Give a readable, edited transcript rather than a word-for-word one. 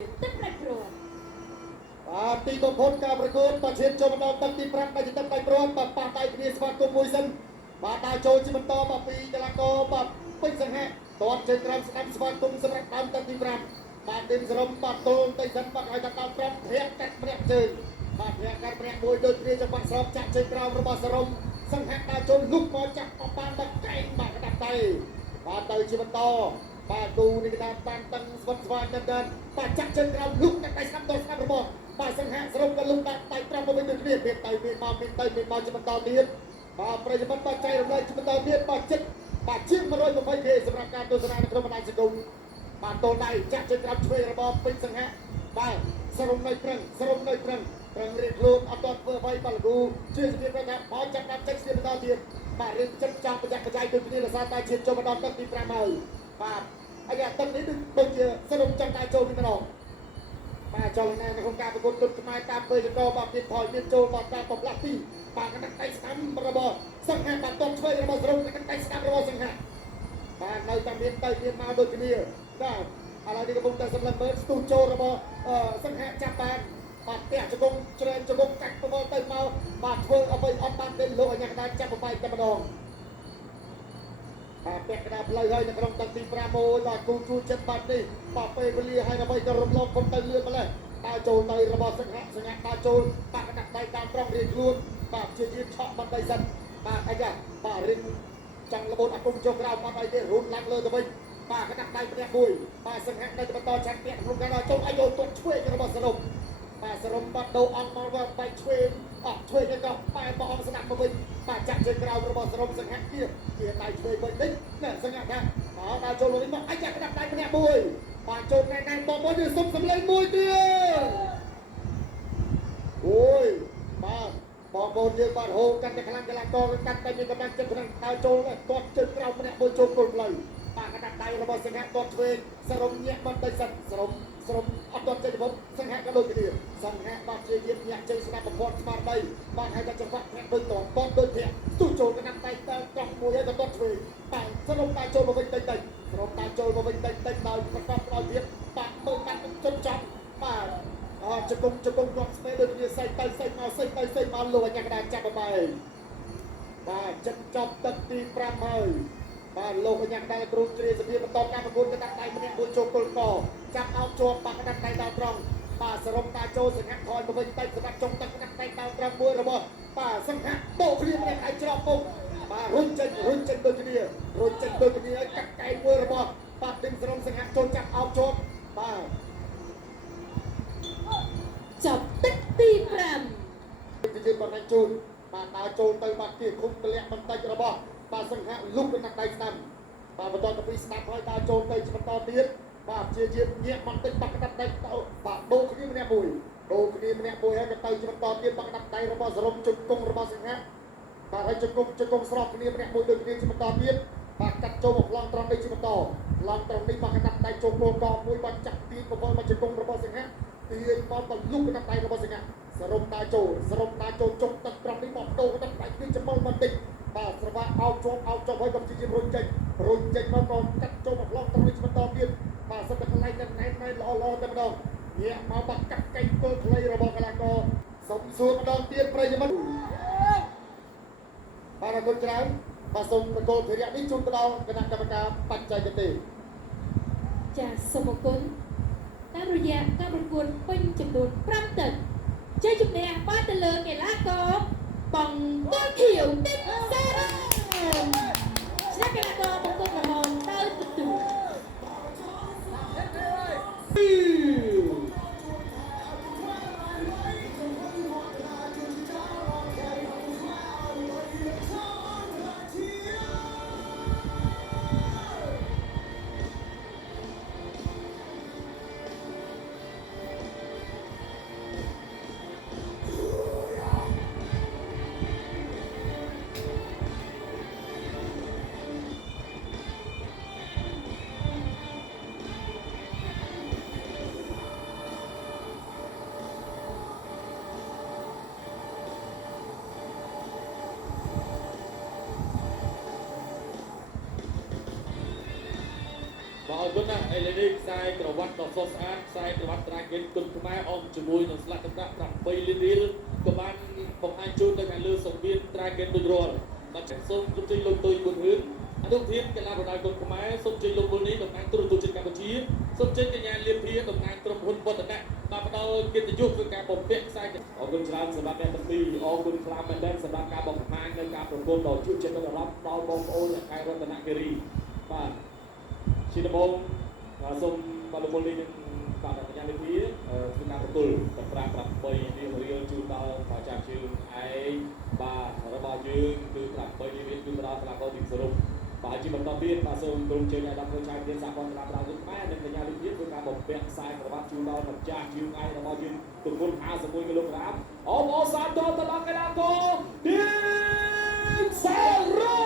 ទឹកប្រព្រឹត្តទីបំផុតការប្រកួតប្រធានចូលមកដល់ទឹកទី5ដែលជាទឹកប្រព្រឹត្តបាទប៉ះដៃគ្នាស្វាគមន៍មួយសិនបាទដើរចូលជាបន្តមកពីកីឡាករបាទពេញសង្ហៈតតជើងក្រោមស្ដាប់ស្វាគមន៍សម្រាប់ដើមទឹកទី5បាទទីមសរំបាទទល់ទៅសិនបាទឲ្យដល់5ធាក់កាត់ម្នាក់ជើងបាទធាក់កាត់ម្នាក់មួយដូចគ្នាចង្វាក់ស្របចាក់ជើងក្រោមរបស់សរំសង្ហៈដើរចូលលុកមកចាក់បបានដល់កែងបាទកដាប់ដៃបាទទៅជាបន្តបាទគូនេះគេថាបានតឹងស្វិតស្វាយតែបាទចាក់ជើងក្រោមលុកតែដៃស្ដាប់ដល់ស្ដាប់របស់បាទសង្ហៈសរុបក៏លុបដាក់ដៃត្រង់មកវិញដូចគ្នាមានទៅមានមកមានទៅមានមកជាបន្តទៀតបាទប្រិយមិត្តបាទចៃរំលែកជាបន្តទៀតបាទចិត្តបាទជាង120គេសម្រាប់ការទស្សនានៅក្នុងបណ្ដាញសង្គមបាទតូនដៃចាក់ជើងក្រោមឆ្វេងរបស់ពេញសង្ហៈបាទសរុបនៅព្រឹងប្រឹងរៀបខ្លួនអត់ទាន់ធ្វើអ្វីបាទលោកគ្រូជួយជំរាបថាបោះចាប់ដាក់ចិត្តជាបន្តទៀតបាទរៀបចិត្តចង់ប្រយ័ត្នប្រយែងដូចគ្នាដោយសារតែជាតិចូលមកដល់ទឹកទី5ហើយបាទហើយទឹកនេះដូចជាសរុបចង់តែចូលទីម្ដងបាទចូលនៅក្នុងការប្រកួតគុតខ្មែរតាមពេលចតបាទទៀតថយទៀតចូលបាទតាមបំលាស់ទីបាទកណ្ដាប់ដៃស្ដាំរបស់សង្ហៈបាទតបឆ្វេងរបស់សរុបកណ្ដាប់ដៃស្ដាំរបស់សង្ហៈបាទនៅតែមានទៅមានមកដូចគ្នាបាទឥឡូវនេះកំពុងតែសម្លឹងមើលស្ទុះចូលរបស់សង្ហៈចាប់បានបាទផ្ទះជង្គង់ជ្រែងជង្គង់កាច់ប្រវល់ទៅមកបាទធ្វើអ្វីអត់បានទេលោកអញ្ញាកណ្ដាលចាប់ប្របែកតែម្ដងបាទពាក់កណ្ដាលផ្លូវហើយនៅក្នុងទឹកទី5អូយបាទគូជួយចិត្តបាត់នេះបាទពេលវេលាហើយដើម្បីទៅរំលងគុំទៅលឿនម្លេះដើរចូលទៅរបស់សង្ហៈដើរចូលបាទកណ្ដាប់ដៃតាមត្រង់រៀងខ្លួនបាទជាជាឆក់បាត់ដៃសិនបាទអាយ៉ាបាទរៀងចង់លបូតអាគុំចុះក្រោមបាត់ដៃទេរូតឡើងលើទៅវិញបាទកណ្ដាប់ដៃម្នាក់មួយបាទសង្ហៈនៅបន្តឆាក់ពាក់ក្នុងការដល់ចូលអាយុទាត់ឆ្វេងរបស់សរុបបាទសរុបបាត់ដោអង្គមកបាទបែកឆ្វេងអត់ឆ្វេងទៅក៏បែកបងអង្គស្ដាប់មកវិញបាទចាក់ជើងក្រោមរបស់សរុបសង្ហៈជាដៃឆ្វេងវិញនេះសង្ហៈថាដើរចូលលើនេះមកអាយ៉ាកណ្ដាប់ដៃម្នាក់មួយបាទចូលណែបងប្អូនយើងសុំសម្លេងមួយទៀតអូយបាទបងប្អូនយើងបាទហូរកាន់តែខ្លាំងកីឡាករកាន់តែមានកម្លាំងចិត្តខ្លាំងដើរចូលទាត់ជើងក្រោមម្នាក់មួយចូលគល់ផ្លូវបាទកណ្ដាប់ដៃរបស់សង្ហៈទាត់ឆ្វេងសរុបញាក់បាត់ទៅសិនសរុបអត់ទាន់ចេញទៅសង្ហៈក៏ដូចគ្នាសង្ហៈបាទជាយាមញាក់ចេញស្ដាប់ប្រព័ន្ធស្មារតីបាទហើយតែចង្វាក់ធាក់ដូចតតដូចធាក់ស្ទុះចូលកណ្ដាប់ដៃទៅត្រង់មួយហើយទៅទាត់ឆ្វេងបាទសរុបតែចូលមកវិញតិចសរុបតែចូលមកវិញតិចដោយប្រកបដោយភាពបាទមើលបាត់ចុចចាប់បាទជង្គង់គាត់ស្វេដូចគ្នាសេទៅសេមកសេទៅសេមកលោកអញ្ញាកណ្ដាលចាប់បែបបាទចិត្តចប់ទឹកទី5ហើយបាទលោកអញ្ញាកណ្ដាលគ្រូជ្រាសភាបន្តការប្រកួតកណ្ដាប់ដៃម្នាក់មួយចូលគល់កចាប់អោបជាប់បាក់កណ្ដាប់ដៃដល់ត្រង់បាទសរុបតាចូលសង្ហៈថយទៅវិញទៅសម្រាប់ចុងទឹកកណ្ដាប់ដៃដល់ត្រង់មួយរបស់បាទសង្ហៈបោកគ្នាម្នាក់ឯងច្រកពុកបាទរុញចេញដូចគ្នាឲ្យកាត់កែងមួយរបស់បាទទីមសរំសង្ហៈចូលចាប់អោបជាប់បាទចាប់ទឹកទី5ជាបណ្ដាញជូនបាទដើរចូលទៅបាទទៀតគុំទម្លាក់បន្តិចរបស់បាទសង្ហៈលុបកណ្ដាប់ដៃស្ដាំបាទបន្តទៅពីស្ដាប់ហើយដើរចូលទៅបន្តទៀតបាទជាញាក់បន្តិចបាក់កណ្ដាប់ដៃបាទដូរគ្នាម្នាក់មួយហើយទៅជាបន្តទៀតបាក់កណ្ដាប់ដៃរបស់សរុបជង្គង់របស់សង្ហៈបាទហើយជង្គង់ស្រោះគ្នាម្នាក់មួយដូចគ្នាជាបន្តទៀតបាទកាត់ចូលមកប្លង់ត្រង់នេះជាបន្តប្លង់ត្រង់នេះបាក់កណ្ដាប់ដៃចូលគោលកមួយបាទចាក់ទីប្រព័ន្ធមកជង្គង់របស់សង្ហៈទីបបលុបកណ្ដាប់ដៃរបស់សង្ហៈសរុបតាចូលចុកទឹកត្រង់នេះមកដូរកណ្ដាប់ដៃគ្នាចម្លងបន្តិចបាទស្រវាអោបជាប់ហើយក៏ជាជារុញចេញមកក៏កាត់ចូលមកប្លង់ត្រង់នេះជាបន្តទៀតបាទសិតតែកន្លែងណែនល្អតែម្ដងញាក់មកបាក់កាត់កែងគល់ខ្លីរបស់កីឡាករសុំសួរម្ដងទៀតប្រិយមិត្តបាទអរគុណច្រើនបាទសូមប្រកល់ភារៈនេះជូនទៅដល់គណៈកម្មការបច្ចេកទេសចាសសូមអរគុណតាមរយៈការប្រកួតពេញចំនួន5ទឹកជ័យជំនះបានទៅលើកីឡាករបង្គោលខៀវទីមសារ៉ាឆ្នះកីឡាករបង្គោលក្រហមទៅទទួល គុណណាស់ឥឡូវនេះខ្សែក្រវ៉ាត់ដ៏ស្រស់ស្អាតខ្សែក្រវ៉ាត់ត្រាហ្គិនគុណខ្មែរអមជាមួយនឹងស្លាកទឹកប្រាក់8លានរៀលក៏បានបង្ហាញជូនទៅខាងលើសង្វៀនត្រាហ្គិនដូចរាល់បាទសូមជម្រាបលោកទុយបុត្ររឿងអនុប្រធានកីឡាប្រដាល់គុណខ្មែរសូមជ័យលោកបុលនេះតំណាងទូរទស្សន៍ជាតិកម្ពុជាសូមជ័យកញ្ញាលៀបភាតំណាងក្រុមហ៊ុនវឌ្ឍនៈបានផ្ដល់កិត្តិយសគឺការបំពាក់ខ្សែអរគុណច្រើនសម្រាប់អ្នកទាំងពីរអរគុណខ្លាំងមែនទែនសម្រាប់ការបង្ហាញនៅការប្រកួតដ៏ជក់ចិត្តដល់ដល់បងប្អូននៅខេត្តរតនគិរីបាទជាដំបូងសូមបាទលោកបុលនេះនឹងបាទកញ្ញាលៀបភាធ្វើការប្រគល់តម្រា8រៀលរៀលជូនដល់ប្រជាជនឯងបាទរបស់យើងគឺ8រៀលរៀលគឺដល់កីឡាករទីសរុបបាទជាបន្តទៀតបាទសូមក្រុមជើងអាដាមធ្វើឆាយទៀតសហព័ន្ធកីឡាប្រដាល់គុណខ្មែរនិងកញ្ញាលីបធ្វើការបំពាក់ខ្សែក្រវ៉ាត់ជូនដល់ម្ចាស់ជើងឯរបស់យើងទម្ងន់51គីឡូក្រាមអបអរសាទរទៅដល់កីឡាករឌីនសារ៉ូ